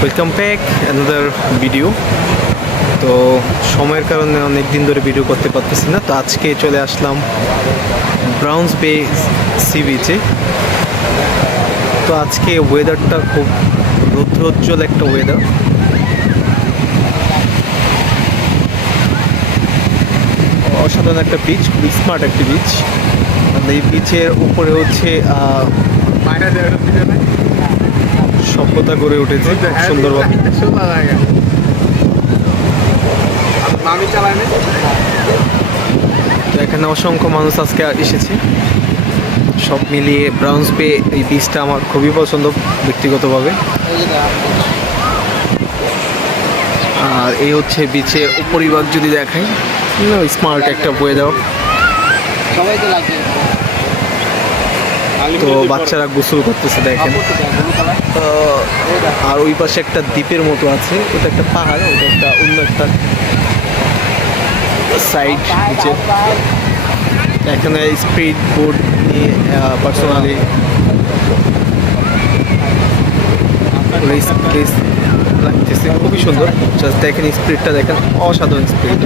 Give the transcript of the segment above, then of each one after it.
Welcome back another video. তো সময়ের কারণে অনেক দিন ধরে ভিডিও করতে পারতেছি না, তো আজকে চলে আসলাম ব্রাউন্স বে সি বিচে। তো আজকে ওয়েদারটা খুব রৌদ্রোজ্জ্বল একটা ওয়েদার। অসাধারণ একটা বিচ, খুবই স্মার্ট একটা বিচ। এই বিচের উপরে হচ্ছে সভ্যতা গড়ে উঠেছে খুব সুন্দরভাবে। তো এখানে অসংখ্য মানুষ আজকে এসেছে। সব মিলিয়ে ব্রাউন্স বে এই বিচটা আমার খুবই পছন্দ ব্যক্তিগতভাবে। আর এই হচ্ছে বিচের উপরিভাগ যদি দেখাই, স্মার্ট একটা ওয়েদার। তো বাচ্চারা গোসল করতেছে দেখেন। আর ওই পাশে একটা দ্বীপের মতো আছে, ওটা একটা পাহাড়, ওটা একটা অন্য একটা সাইড নিচে। এখানে স্পিড বোট নিয়ে পার্সোনালি রেস লাগতেছে, খুবই সুন্দর। জাস্ট দেখেন স্পিডটা, দেখেন অসাধারণ স্পিড।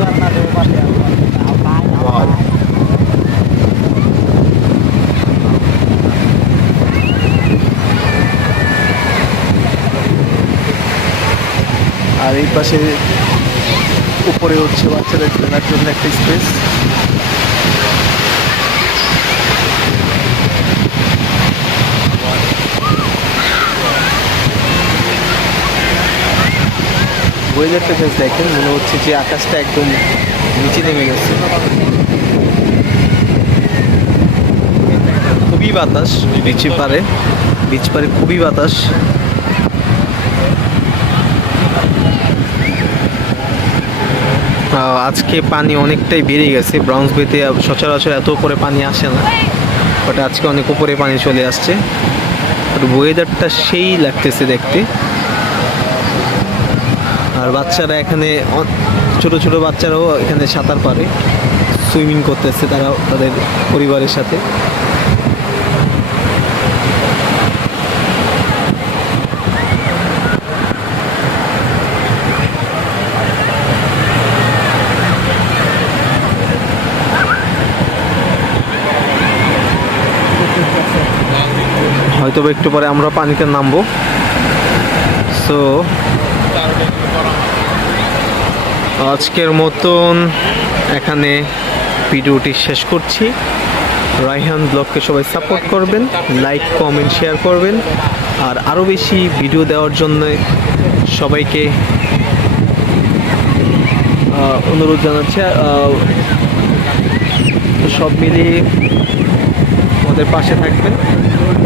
আর এই পাশে উপরে হচ্ছে বাচ্চাদের খেলার জন্য একটা স্পেস। ওয়েদারটা জাস্ট দেখেন, মনে হচ্ছে যে আকাশটা একদম নিচে নেমে গেছে। খুবই বাতাস বিচ পারে খুবই বাতাস। আজকে পানি অনেকটাই বেড়ে গেছে ব্রাউন্স বেতে। সচরাচর এত উপরে পানি আসে না, বাট আজকে অনেক উপরে পানি চলে আসছে। বাট ওয়েদারটা সেই লাগতেছে দেখতে। আর বাচ্চারা এখানে, ছোট ছোট বাচ্চারাও এখানে সাঁতার পারে, সুইমিং করতেছে তারা তাদের পরিবারের সাথে। হয়তো একটু পরে আমরা পানিতে নামবো। সো আজকের মতন এখানে ভিডিওটি শেষ করছি। রায়হান ব্লগকে সবাই সাপোর্ট করবেন, লাইক কমেন্ট শেয়ার করবেন। আর আরও বেশি ভিডিও দেওয়ার জন্য সবাইকে অনুরোধ জানাচ্ছি। সব মিলিয়ে আমাদের পাশে থাকবেন।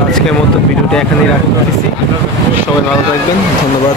আজকের মতো ভিডিওটি এখানেই রাখতেছি। সবাই ভালো থাকবেন, ধন্যবাদ।